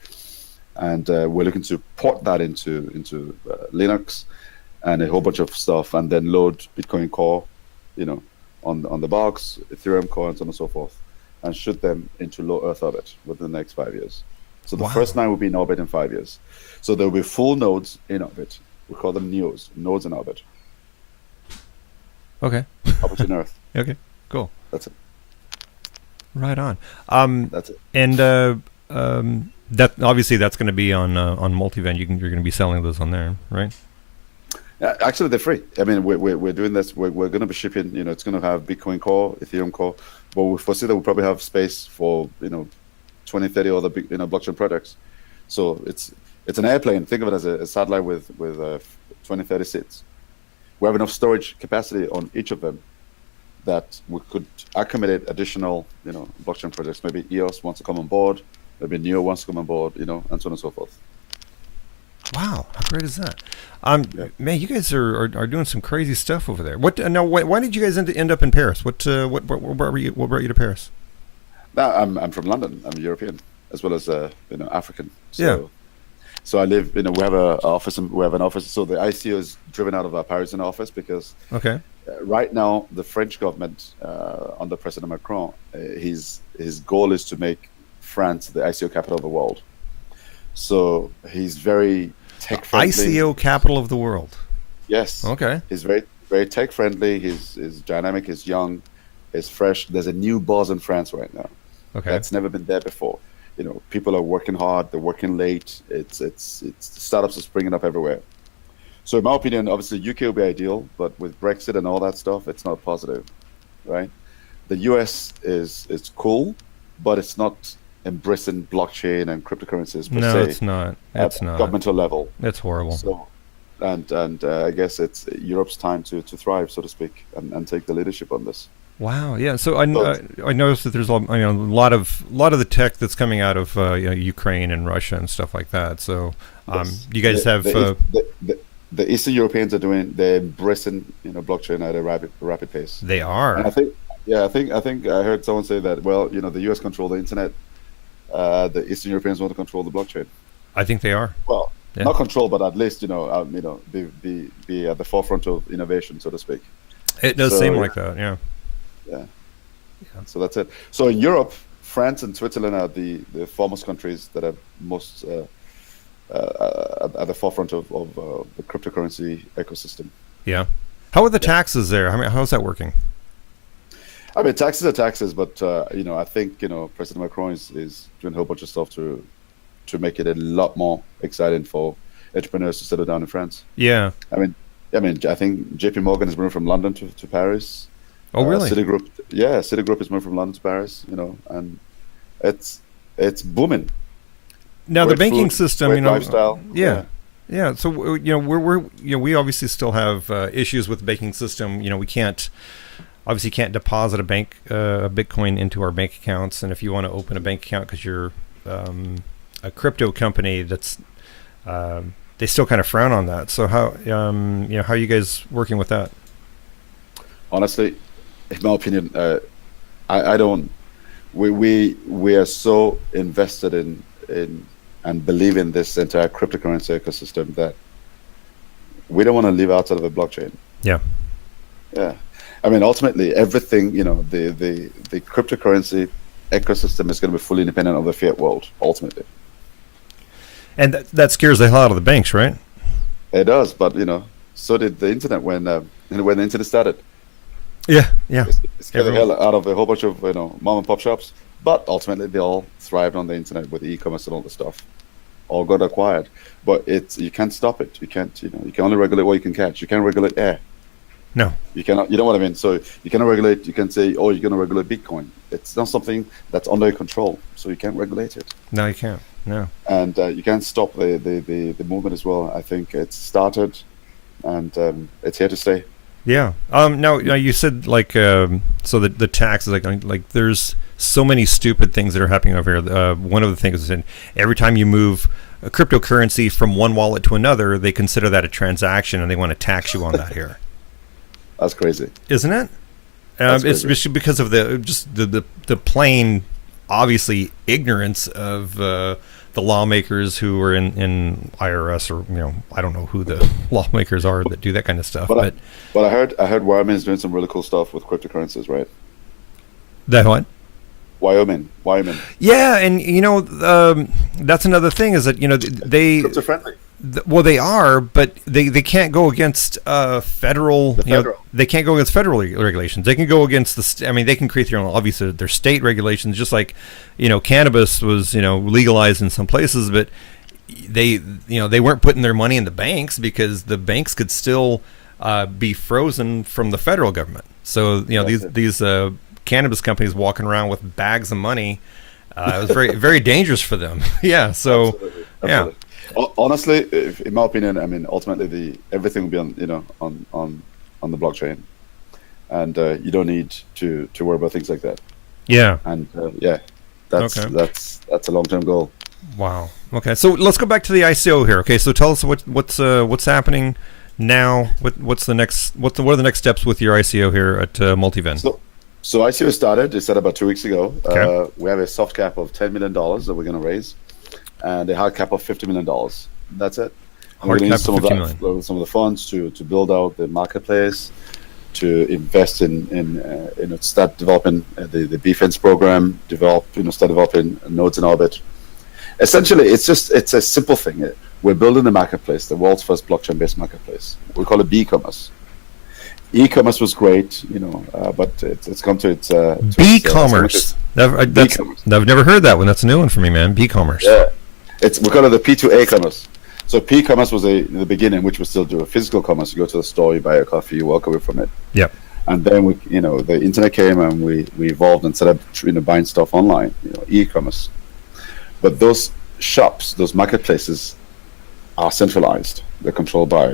and we're looking to port that into Linux and a whole bunch of stuff, and then load Bitcoin Core, on the box, Ethereum Core, and so on and so forth, and shoot them into low Earth orbit within the next 5 years. So the first 9 will be in orbit in 5 years. So there will be full nodes in orbit. We call them NEOs, nodes in orbit. Okay. Orbit in Earth. Okay, cool. That's it. Right on. That's it. And that obviously that's going to be on Multiven. You're going to be selling those on there, right? Actually, they're free. I mean, we're doing this. We're going to be shipping. It's going to have Bitcoin Core, Ethereum Core, but we foresee that we'll probably have space for 20, 30 other big, blockchain products. So it's an airplane. Think of it as a satellite with 20, 30 seats. We have enough storage capacity on each of them that we could accommodate additional, blockchain projects. Maybe EOS wants to come on board. Maybe NEO wants to come on board, and so on and so forth. Wow, how great is that? Man, you guys are doing some crazy stuff over there. Why did you guys end up in Paris? What brought you to Paris? No, I'm from London. I'm European as well as African. So, yeah. So I live. We have an office. So the ICO is driven out of our Parisian office because right now the French government under President Macron, his goal is to make France the ICO capital of the world. So he's very tech friendly. ICO capital of the world. Yes. Okay. He's very, very tech friendly. He's dynamic. He's young. He's fresh. There's a new buzz in France right now. Okay. That's never been there before. people are working hard, they're working late. It's startups are springing up everywhere. So in my opinion, obviously UK will be ideal, but with Brexit and all that stuff, it's not positive, right? The US is cool, but it's not embracing blockchain and cryptocurrencies per se. No, it's not. It's at not. governmental level. It's horrible. So, and I guess it's Europe's time to thrive, so to speak, and take the leadership on this. Wow. Yeah. So I noticed that there's a lot of the tech that's coming out of Ukraine and Russia and stuff like that. So Yes. you guys have The Eastern Europeans they're embracing blockchain at a rapid pace. they are. And I think I heard someone say that the US control the internet, the Eastern Europeans want to control the blockchain. I think they are. Well, Yeah. not control, but at least be at the forefront of innovation, so to speak. It does So, seem yeah. like that. Yeah. Yeah. So that's it. So in Europe, France and Switzerland are the foremost countries that are most at the forefront of the cryptocurrency ecosystem. Yeah. How are the taxes there? I mean, how's that working? I mean, taxes are taxes, but I think President Macron is doing a whole bunch of stuff to make it a lot more exciting for entrepreneurs to settle down in France. Yeah. I mean, I think JP Morgan has moved from London to Paris. Oh, really? Citigroup has moved from London to Paris. And it's booming. Now the Great banking food, system, great lifestyle. Yeah. Yeah. So we obviously still have issues with the banking system. We can't deposit a Bitcoin into our bank accounts, and if you want to open a bank account because you're a crypto company, that's they still kind of frown on that. So how are you guys working with that? Honestly, in my opinion, I don't. We are so invested in and believe in this entire cryptocurrency ecosystem that we don't want to leave outside of the blockchain. Yeah. Yeah. I mean, ultimately, everything, the cryptocurrency ecosystem is going to be fully independent of the fiat world, ultimately. And that scares the hell out of the banks, right? It does, but, so did the internet when the internet started. Yeah. Yeah. It scared the hell out of a whole bunch of, mom and pop shops. But ultimately, they all thrived on the internet with e-commerce and all the stuff. All got acquired. But you can't stop it. You can't, you can only regulate what you can catch. You can't regulate air. No. You cannot, you know what I mean? So you cannot regulate, you can say, oh, you're going to regulate Bitcoin. It's not something that's under your control. So you can't regulate it. No, you can't. No. And you can't stop the movement as well. I think it's started and it's here to stay. Yeah. Now you said so the taxes like there's so many stupid things that are happening over here. One of the things is every time you move a cryptocurrency from one wallet to another, they consider that a transaction and they want to tax you on that here. That's crazy, isn't it? It's just because of the plain, obviously obviously of the lawmakers who are in IRS or I don't know who the lawmakers are that do that kind of stuff. But I heard Wyoming is doing some really cool stuff with cryptocurrencies, right? That what? Wyoming. Yeah, and that's another thing is that they crypto friendly. Well, they are, but they can't go against federal. They can't go against federal regulations. They can go against they can create their own. Obviously, their state regulations. Just like cannabis was legalized in some places, but they weren't putting their money in the banks because the banks could still be frozen from the federal government. So these cannabis companies walking around with bags of money, it was very very dangerous for them. Yeah. So Absolutely. yeah. Honestly, in my opinion, ultimately everything will be on the blockchain, and you don't need to worry about things like that. Yeah. And that's a long-term goal. Wow. Okay. So let's go back to the ICO here. Okay. So tell us what's happening now. What are the next steps with your ICO here at Multiven? So ICO started. It started about 2 weeks ago. Okay. We have a soft cap of $10 million that we're going to raise, and a hard cap of $50 million. That's it. Hard cap of $50 million. Some of the funds to build out the marketplace, to invest in start developing the defense program, start developing nodes in orbit. Essentially, it's a simple thing. We're building the marketplace, the world's first blockchain-based marketplace. We call it B-commerce. E-commerce was great, but it's come to its B-commerce. B-commerce. I've never heard that one. That's a new one for me, man. B-commerce. Yeah, we call it the P2A commerce. So P-commerce was the beginning, which we still do. A physical commerce, you go to the store, you buy a coffee, you walk away from it. Yep. And then the internet came and we evolved and set up, buying stuff online, e-commerce. But those shops, those marketplaces, are centralized. They're controlled by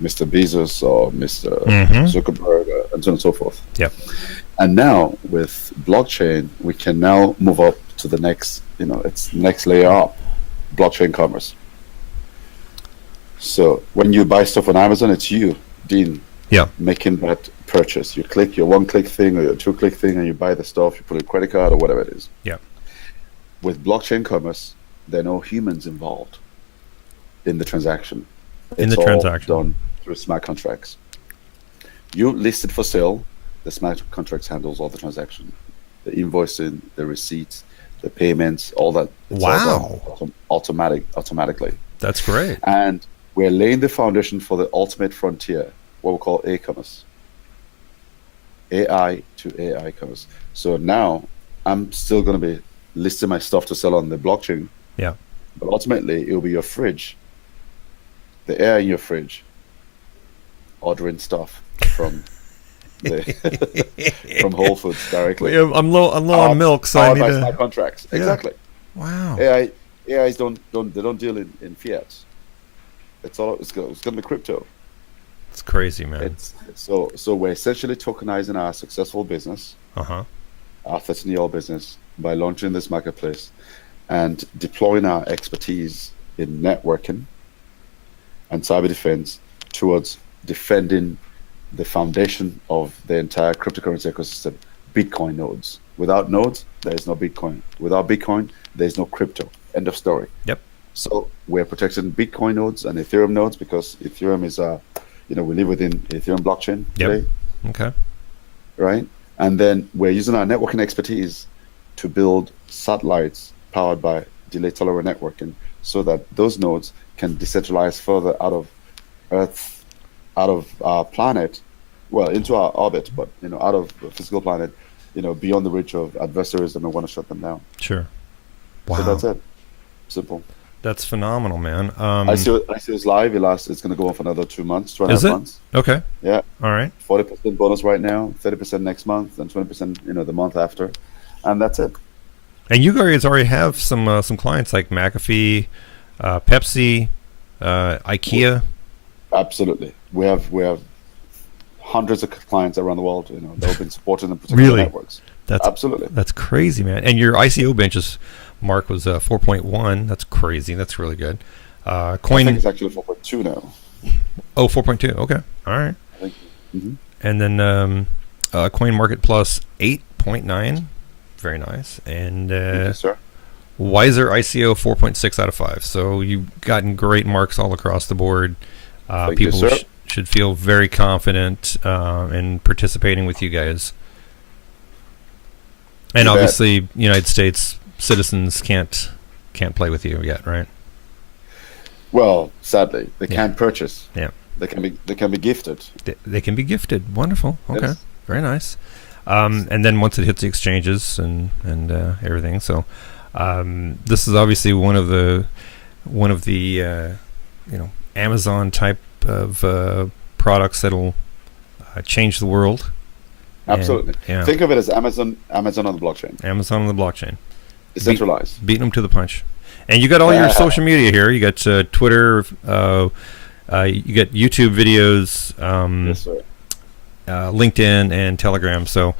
Mr. Bezos or Mr. Zuckerberg, and so on and so forth. Yep. And now with blockchain, we can now move up to the next, it's next layer up, blockchain commerce. So when you buy stuff on Amazon, it's you, Dean, making that purchase. You click your one-click thing or your two-click thing, and you buy the stuff. You put a credit card or whatever it is. Yeah. With blockchain commerce, there are no humans involved in the transaction. It's all done through smart contracts. You list it for sale. The smart contracts handles all the transaction, the invoicing, the receipts, the payments, all that. It's all done automatically. That's great. And we're laying the foundation for the ultimate frontier, what we call A-commerce. AI to AI commerce. So now I'm still going to be listing my stuff to sell on the blockchain. Yeah. But ultimately, it will be your fridge, the air in your fridge, ordering stuff from from Whole Foods directly. I'm low on milk, so I need to. Smart contracts. Yeah. Exactly. Wow. AIs don't deal in fiat. It's going to be crypto. It's crazy, man. So we're essentially tokenizing our successful business, our 13-year-old business, by launching this marketplace and deploying our expertise in networking and cyber defense towards defending the foundation of the entire cryptocurrency ecosystem, Bitcoin nodes. Without nodes, there is no Bitcoin. Without Bitcoin, there is no crypto. End of story. Yep. So we're protecting Bitcoin nodes and Ethereum nodes because Ethereum is we live within Ethereum blockchain today. Okay. Right? And then we're using our networking expertise to build satellites powered by delay tolerant networking so that those nodes can decentralize further out of Earth, out of our planet, well, into our orbit, but out of the physical planet, beyond the reach of adversaries that may want to shut them down. Sure. Wow. So that's it. Simple. That's phenomenal, man. I see it's live. It's going to go on for another 2 months, 2.5 months. Okay. Yeah. All right. 40% bonus right now, 30% next month, and 20%, the month after, and that's it. And you guys already have some clients like McAfee, Pepsi, IKEA. Absolutely. We have hundreds of clients around the world, that have been supporting them particular networks. Absolutely. That's crazy, man. And your ICO benches mark was 4.1. That's crazy. That's really good. Coin. I think it's actually 4.2 now. Oh, 4.2. Okay. All right. I think. Mm-hmm. And then Coin Market Plus 8.9. Very nice. And Thank you, sir. Wiser ICO 4.6 out of 5. So you've gotten great marks all across the board. People should feel very confident in participating with you guys. And obviously, United States citizens can't play with you yet, right? Well, sadly, they can't purchase. Yeah, they can be gifted. They can be gifted. Wonderful. Okay, yes. Very nice. And then once it hits the exchanges and everything, so this is obviously one of the Amazon type of products that'll change the world. Absolutely. And, think of it as Amazon on the blockchain. Amazon on the blockchain. Decentralized. Beating them to the punch. And you got all your social media here. You got Twitter. You got YouTube videos. Yes, sir. LinkedIn and Telegram. So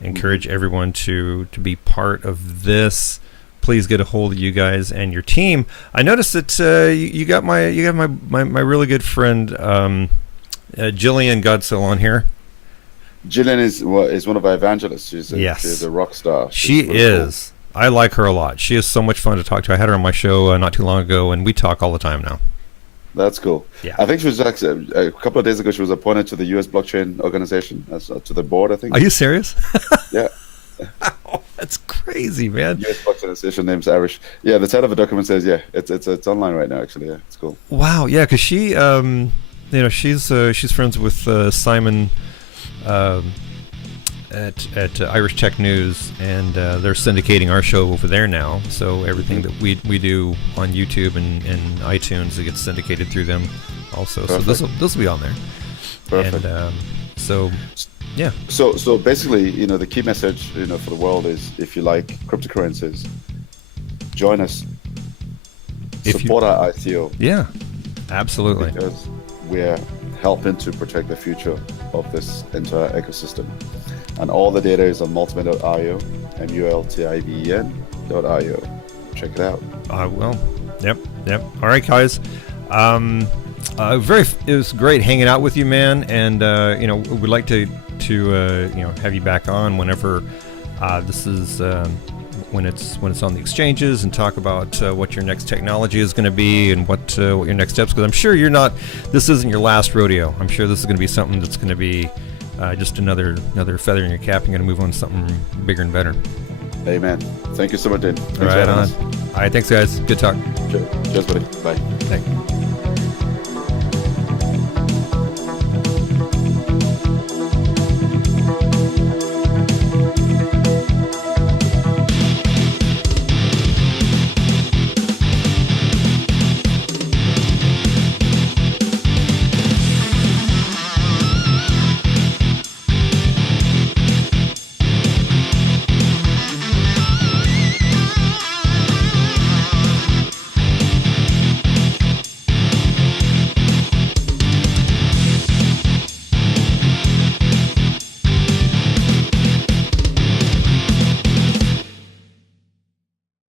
encourage everyone to be part of this. Please get a hold of you guys and your team. I noticed that you got my really good friend Jillian Godsill on here. Jillian is one of our evangelists. She's a rock star. She is. Cool. I like her a lot. She is so much fun to talk to. I had her on my show not too long ago, and we talk all the time now. That's cool. Yeah. I think she was actually, a couple of days ago, she was appointed to the U.S. blockchain organization, to the board, I think. Are you serious? Yeah. Oh, that's crazy, man. U.S. blockchain association name's Irish. Yeah, the title of the document says, it's online right now, actually. Yeah, it's cool. Wow. Yeah, because she, she's friends with Simon. at Irish Tech News, and they're syndicating our show over there now. So everything that we do on YouTube and iTunes, it gets syndicated through them also. Perfect. So this will be on there. Perfect. And so yeah. So basically, you know, the key message, you know, for the world is, if you like cryptocurrencies, join us. Support our ICO. Yeah, absolutely. Because we're helping to protect the future of this entire ecosystem. And all the data is on multiven.io, multiven.io. Check it out. I will. Yep. All right, guys. It was great hanging out with you, man. And you know, we'd like to you know, have you back on whenever this is when it's on the exchanges, and talk about what your next technology is going to be, and what your next steps. Because I'm sure this isn't your last rodeo. I'm sure this is going to be something that's going to be just another feather in your cap. You're going to move on to something bigger and better. Amen. Thank you so much, Dan. All right, on. All right, thanks, guys. Good talk. Cheers, buddy. Bye. Thanks.